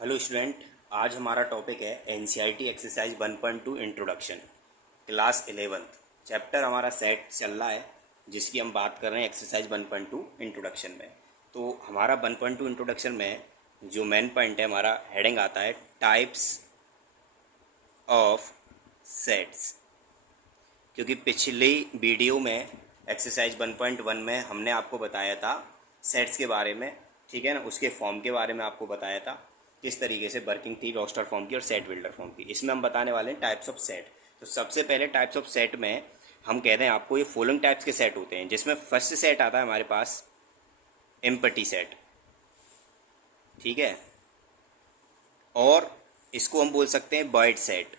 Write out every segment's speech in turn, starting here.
Hello student. आज हमारा topic है NCERT exercise 1.2 introduction, class 11th। Chapter हमारा सेट चल रहा है जिसकी हम बात कर रहे हैं एक्सरसाइज 1.2 इंट्रोडक्शन में। तो हमारा 1.2 इंट्रोडक्शन में जो मेन पॉइंट है, हमारा हेडिंग आता है टाइप्स ऑफ सेट्स। क्योंकि पिछली वीडियो में एक्सरसाइज 1.1 में हमने आपको बताया था सेट्स के बारे में, ठीक है ना, उसके फॉर्म के बारे में आपको बताया था किस तरीके से वर्किंग थी रोस्टर फॉर्म की और सेट बिल्डर फॉर्म की। इसमें हम बताने वाले हैं टाइप्स ऑफ सेट। तो सबसे पहले टाइप्स ऑफ सेट में हम कहते हैं आपको ये फॉलोइंग टाइप्स के सेट होते हैं, जिसमें फर्स्ट सेट आता है हमारे पास एम्प्टी सेट, ठीक है, और इसको हम बोल सकते हैं वॉइड सेट,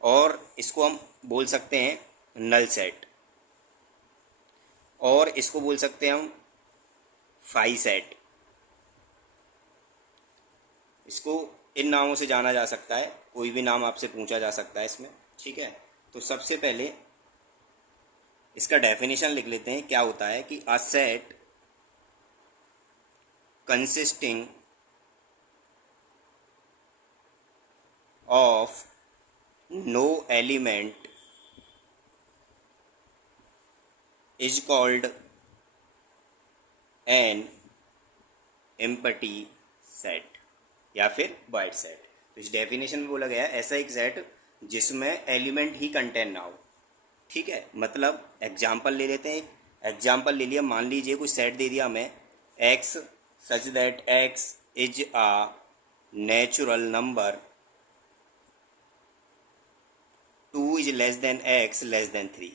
और इसको हम बोल सकते हैं नल सेट, और इसको बोल सकते हैं हम फाई सेट। इसको इन नामों से जाना जा सकता है, कोई भी नाम आपसे पूछा जा सकता है इसमें, ठीक है। तो सबसे पहले इसका डेफिनेशन लिख लेते हैं। क्या होता है कि a set consisting of no element is called an empty set या फिर वॉइड सेट। तो इस डेफिनेशन में बोला गया है ऐसा एक सेट जिसमें एलिमेंट ही कंटेन ना हो, ठीक है। मतलब एग्जाम्पल ले लेते हैं। एग्जाम्पल ले लिया, मान लीजिए कुछ सेट दे दिया हमें x such that x is a natural number 2 is less than x less than 3।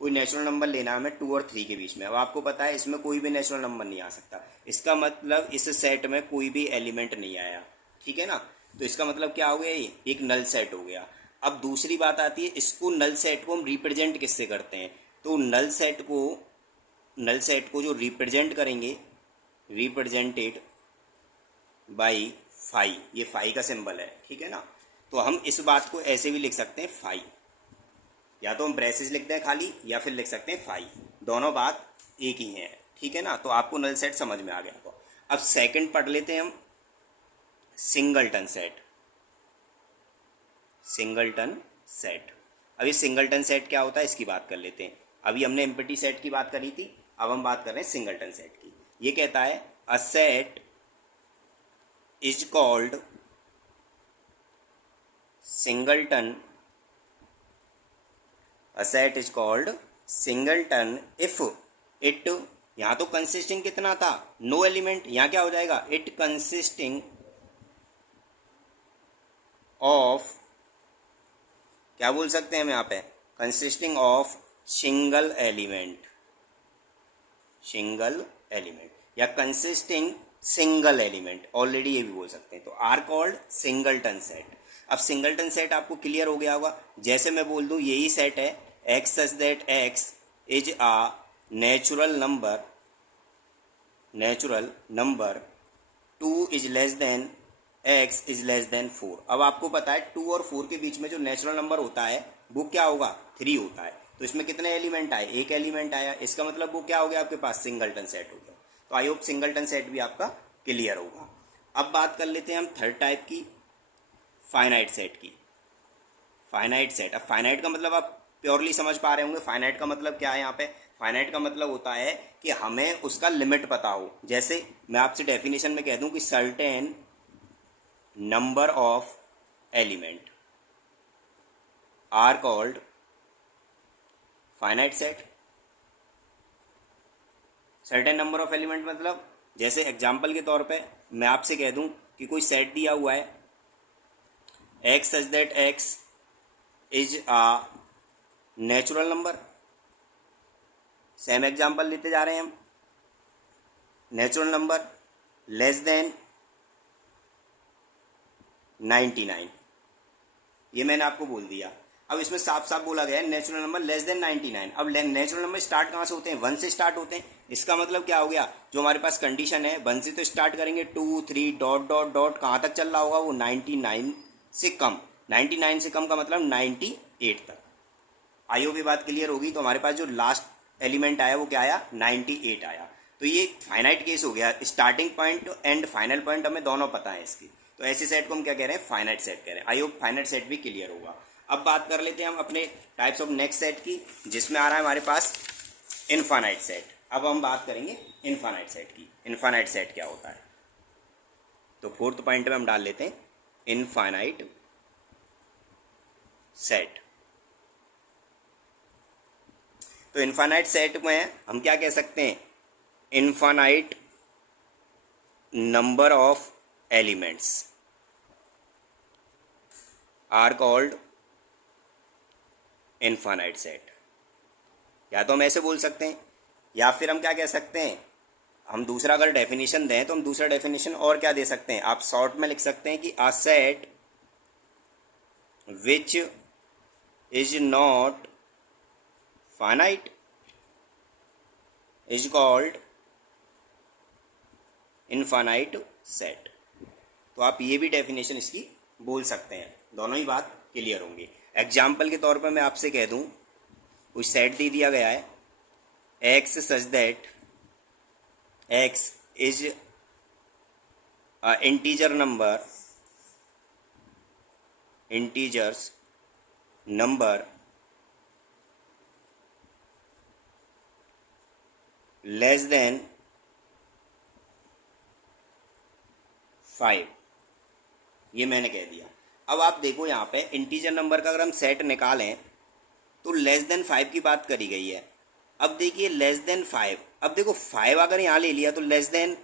कोई नेचुरल नंबर लेना है हमें 2 और 3 के बीच में। अब आपको पता है इसमें कोई भी नेचुरल नंबर नहीं आ सकता, इसका मतलब इस सेट में कोई भी एलिमेंट नहीं आया, ठीक है ना। तो इसका मतलब क्या हो गया, ये एक नल सेट हो गया। अब दूसरी बात आती है, इसको नल सेट को हम रिप्रेजेंट किससे करते हैं। तो नल सेट को जो रिप्रेजेंट करेंगे, रिप्रेजेंटेड बाई फाई, ये फाई का सिंबल है, ठीक है ना। तो हम इस बात को ऐसे भी लिख सकते हैं फाई, या तो हम ब्रेसेस लिखते हैं खाली, या फिर लिख सकते हैं फाई, दोनों बात एक ही है, ठीक है ना। तो आपको नल सेट समझ में आ गया होगा। अब सेकंड पढ़ लेते हैं हम, सिंगलटन सेट। सिंगलटन सेट, अभी सिंगलटन सेट क्या होता है इसकी बात कर लेते हैं। अभी हमने एम्प्टी सेट की बात करी थी, अब हम बात कर रहे हैं सिंगलटन सेट की। ये कहता है a set is called singleton, a set is called singleton if it, यहाँ तो कंसिस्टिंग कितना था, नो एलिमेंट, यहाँ क्या हो जाएगा, इट कंसिस्टिंग ऑफ, क्या बोल सकते हैं हम यहाँ पे, consisting of single element, single element, या कंसिस्टिंग सिंगल एलिमेंट, ऑलरेडी ये भी बोल सकते हैं। तो आर कॉल्ड सिंगलटन सेट। अब सिंगलटन सेट आपको क्लियर हो गया होगा। जैसे मैं बोल दूं यही सेट है x such that x is a natural number 2 is less than x is less than 4। अब आपको पता है 2 और 4 के बीच में जो नेचुरल नंबर होता है वो क्या होगा, 3 होता है। तो इसमें कितने एलिमेंट आए, एक एलिमेंट आया, इसका मतलब वो क्या हो गया आपके पास, सिंगलटन सेट हो गया। तो आई होप सिंगलटन सेट भी आपका क्लियर होगा। अब बात कर लेते हैं हम थर्ड टाइप की, फाइनाइट सेट की। फाइनाइट सेट, अब फाइनाइट का मतलब आप प्योरली समझ पा रहे होंगे। फाइनाइट का मतलब क्या है यहाँ पे, फाइनाइट का मतलब होता है कि हमें उसका लिमिट पता हो। जैसे मैं आपसे डेफिनेशन में कह दूं कि certain number of element are called finite set. Certain number of element मतलब, जैसे एग्जाम्पल के तौर पे मैं आपसे कह दूं कि कोई सेट दिया हुआ है x such that x is a natural number. Same example लेते जा रहे हैं हम, नेचुरल नंबर लेस देन 99, ये मैंने आपको बोल दिया। अब इसमें साफ साफ बोला गया है नेचुरल नंबर लेस देन 99। अब नेचुरल नंबर स्टार्ट कहाँ से होते हैं, 1 से स्टार्ट होते हैं। इसका मतलब क्या हो गया, जो हमारे पास कंडीशन है 1 से तो स्टार्ट करेंगे, 2 3 डॉट डॉट डॉट कहाँ तक चल रहा होगा, वो 99 से कम। 99 से कम का मतलब 98 तक। आईओ की बात क्लियर होगी। तो हमारे पास जो लास्ट एलिमेंट आया वो क्या आया, 98 आया। तो ये फाइनाइट केस हो गया, starting point and final point हमें दोनों पता है इसकी, तो ऐसे सेट को हम क्या कह रहे हैं, फाइनाइट सेट कह रहे हैं। आई होप फाइनाइट सेट भी क्लियर होगा। अब बात कर लेते हैं हम अपने टाइप्स ऑफ नेक्स्ट सेट की, जिसमें आ रहा है हमारे पास इनफाइनाइट सेट। अब हम बात करेंगे इनफाइनाइट सेट की। इनफाइनाइट सेट क्या होता है, तो फोर्थ पॉइंट में हम डाल लेते हैं इनफाइनाइट सेट। तो इनफाइनाइट सेट में हम क्या कह सकते हैं, infinite number of elements are called infinite set. या तो हम ऐसे बोल सकते हैं, या फिर हम क्या कह सकते हैं, हम दूसरा अगर डेफिनेशन दें तो हम दूसरा डेफिनेशन और क्या दे सकते हैं, आप शॉर्ट में लिख सकते हैं कि a set which is not finite is called infinite set. तो आप ये भी डेफिनेशन इसकी बोल सकते हैं, दोनों ही बात क्लियर होंगी। एग्जाम्पल के तौर पर मैं आपसे कह दूं, कुछ सेट दे दिया गया है, x such that x is a integer number, integers number less than 5, ये मैंने कह दिया। अब आप देखो यहाँ पे इंटीजर नंबर का अगर हम सेट निकालें तो लेस देन 5 की बात करी गई है। अब देखिए लेस देन 5, अब देखो 5 अगर यहाँ ले लिया तो लेस देन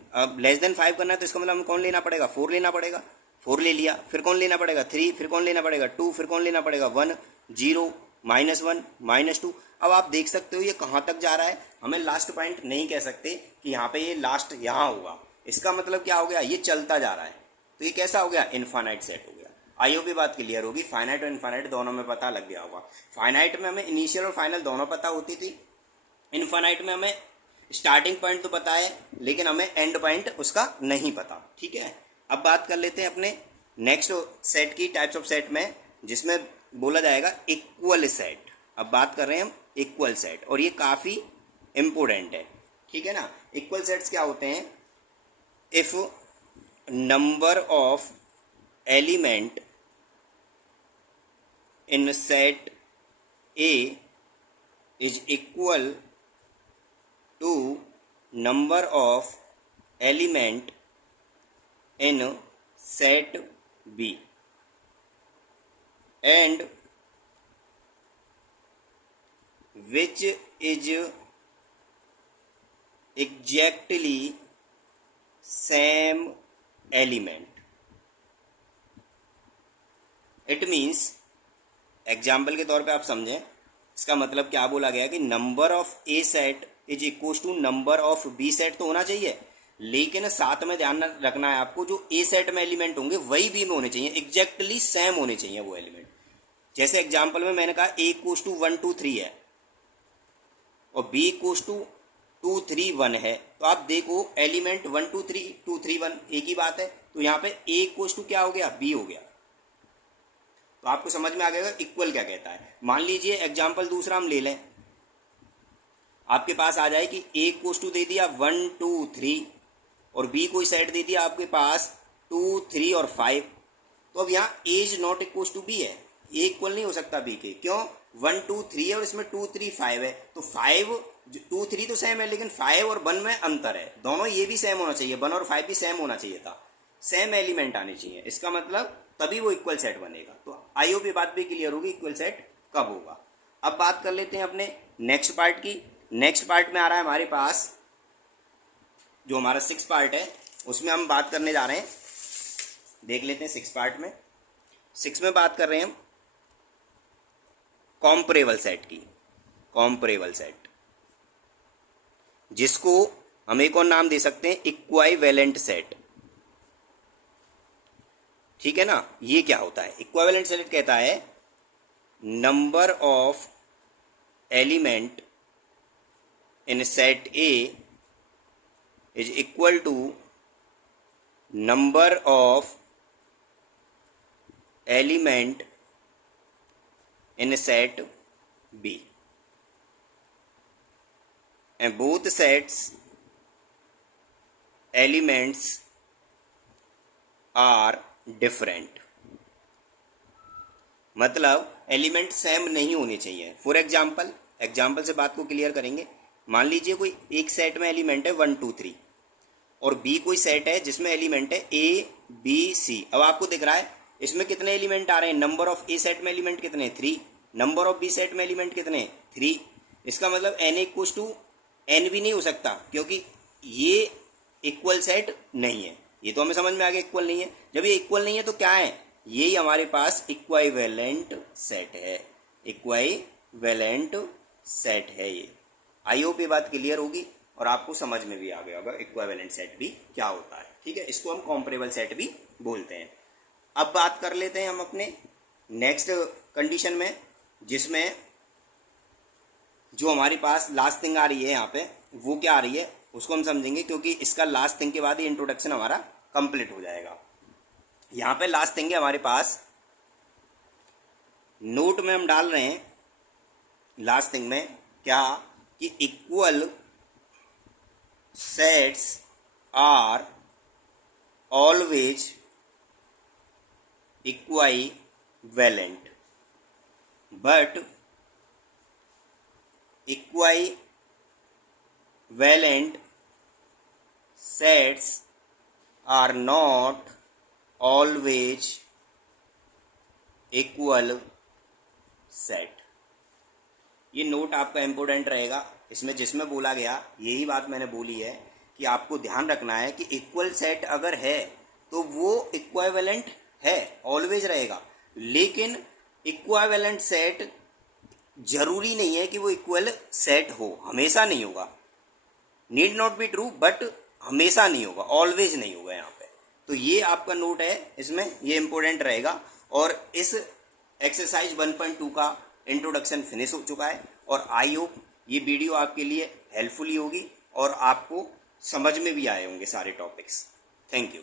5 करना है, तो इसका मतलब हमें कौन लेना पड़ेगा, 4 लेना पड़ेगा। 4 ले लिया, फिर कौन लेना पड़ेगा, 3, फिर कौन लेना पड़ेगा, 2, फिर कौन लेना पड़ेगा, 1, 0, -1, -2। अब आप देख सकते हो ये कहाँ तक जा रहा है, हमें लास्ट पॉइंट नहीं कह सकते कि यहाँ पे ये लास्ट यहाँ होगा। इसका मतलब क्या हो गया, ये चलता जा रहा है, तो ये कैसा हो गया, इनफाइनाइट सेट हो गया। आई होप ये बात क्लियर होगी, फाइनाइट और इनफाइनाइट दोनों में पता लग गया होगा। फाइनाइट में हमें इनिशियल और फाइनल दोनों पता होती थी, इनफाइनाइट में हमें स्टार्टिंग पॉइंट तो पता है लेकिन हमें एंड पॉइंट उसका नहीं पता। ठीक है, अब बात कर लेते हैं अपने नेक्स्ट सेट की, टाइप्स ऑफ सेट में, जिसमें बोला जाएगा इक्वल सेट। अब बात कर रहे हैं हम इक्वल सेट, और ये काफ़ी इम्पोर्टेंट है। ठीक है ना, इक्वल सेट्स क्या होते हैं, if number of element in set A is equal to number of element in set B, and which is exactly same element. It means, example के तौर पे आप समझें, इसका मतलब क्या बोला गया कि number of A set is equal to number of B set तो होना चाहिए, लेकिन साथ में ध्यान रखना है आपको, जो ए सेट में एलिमेंट होंगे वही बी में होने चाहिए, एग्जैक्टली सेम होने चाहिए वो एलिमेंट। जैसे एग्जाम्पल में मैंने कहा ए इक्वल टू 1 2 3 है और बी इक्वल टू 2 3 1 है, तो आप देखो एलिमेंट 1 2 3 2 3 1 एक ही बात है, तो यहाँ पे ए इक्वल टू क्या हो गया, बी हो गया। तो आपको समझ में आ गया इक्वल क्या कहता है। मान लीजिए एग्जाम्पल दूसरा हम ले लें, आपके पास आ जाए कि ए कोस टू दे दिया 1 2 3 और बी कोई सेट दे दिया आपके पास 2 3 और 5, तो अब यहाँ A is not equal to B है, ए इक्वल नहीं हो सकता बी के, क्यों, 1 2 3 है और इसमें 2 3 5 है, तो 5 2 3 तो सेम है लेकिन 5 और 1 में अंतर है, दोनों ये भी सेम होना चाहिए, 1 और 5 भी सेम होना चाहिए था, सेम एलिमेंट आने चाहिए, इसका मतलब तभी वो इक्वल सेट बनेगा। तो आई होप ये बात भी क्लियर होगी इक्वल सेट कब होगा। अब बात कर लेते हैं अपने नेक्स्ट पार्ट की। नेक्स्ट पार्ट में आ रहा है हमारे पास जो हमारा 6 पार्ट है, उसमें हम बात करने जा रहे हैं, देख लेते हैं 6 पार्ट में। 6 में बात कर रहे हैं हम कॉम्परेबल सेट की, कॉम्परेबल सेट, जिसको हम एक और नाम दे सकते हैं इक्वाइवेलेंट सेट। ठीक है ना, ये क्या होता है, इक्विवेलेंट सेट कहता है number of element in set A is equal to number of element in set B, and both sets elements are different, मतलब एलिमेंट सेम नहीं होने चाहिए। फॉर एग्जाम्पल से बात को क्लियर करेंगे। मान लीजिए कोई एक सेट में एलिमेंट है 1 2 3 और बी कोई सेट है जिसमें एलिमेंट है ए बी सी। अब आपको दिख रहा है इसमें कितने एलिमेंट आ रहे हैं, नंबर ऑफ ए सेट में एलिमेंट कितने, 3, नंबर ऑफ बी सेट में एलिमेंट कितने, 3। इसका मतलब एन इक्वल्स टू एन भी नहीं हो सकता, क्योंकि ये इक्वल सेट नहीं है। ये तो हमें समझ में आ गया इक्वल नहीं है। जब ये इक्वल नहीं है तो क्या है, यही हमारे पास इक्वाइवेलेंट सेट है, इक्वाइवेलेंट सेट है ये। आई होप ये बात क्लियर होगी और आपको समझ में भी आ गया होगा इक्वाइवेलेंट सेट भी क्या होता है। ठीक है, इसको हम कॉम्परेबल सेट भी बोलते हैं। अब बात कर लेते हैं हम अपने नेक्स्ट कंडीशन में, जिसमें जो हमारे पास लास्ट थिंग आ रही है यहाँ पे, वो क्या आ रही है उसको हम समझेंगे, क्योंकि इसका लास्ट थिंग के बाद ये इंट्रोडक्शन हमारा कंप्लीट हो जाएगा। यहाँ पे लास्ट थिंग है हमारे पास, नोट में हम डाल रहे हैं लास्ट थिंग में क्या, कि equal sets are always equivalent, but equivalent sets are not always equal set. ये नोट आपका इंपॉर्टेंट रहेगा। इसमें जिसमें बोला गया यही बात मैंने बोली है कि आपको ध्यान रखना है कि इक्वल सेट अगर है तो वो इक्वाइवेलेंट है, ऑलवेज रहेगा। लेकिन इक्वाइवेलेंट सेट जरूरी नहीं है कि वो इक्वल सेट हो, हमेशा नहीं होगा। Need not be true, but हमेशा नहीं होगा, ऑलवेज नहीं होगा यहाँ पे। तो ये आपका नोट है, इसमें ये इंपॉर्टेंट रहेगा। और इस एक्सरसाइज 1.2 का इंट्रोडक्शन फिनिश हो चुका है और आई होप ये वीडियो आपके लिए हेल्पफुल होगी और आपको समझ में भी आए होंगे सारे टॉपिक्स। Thank you.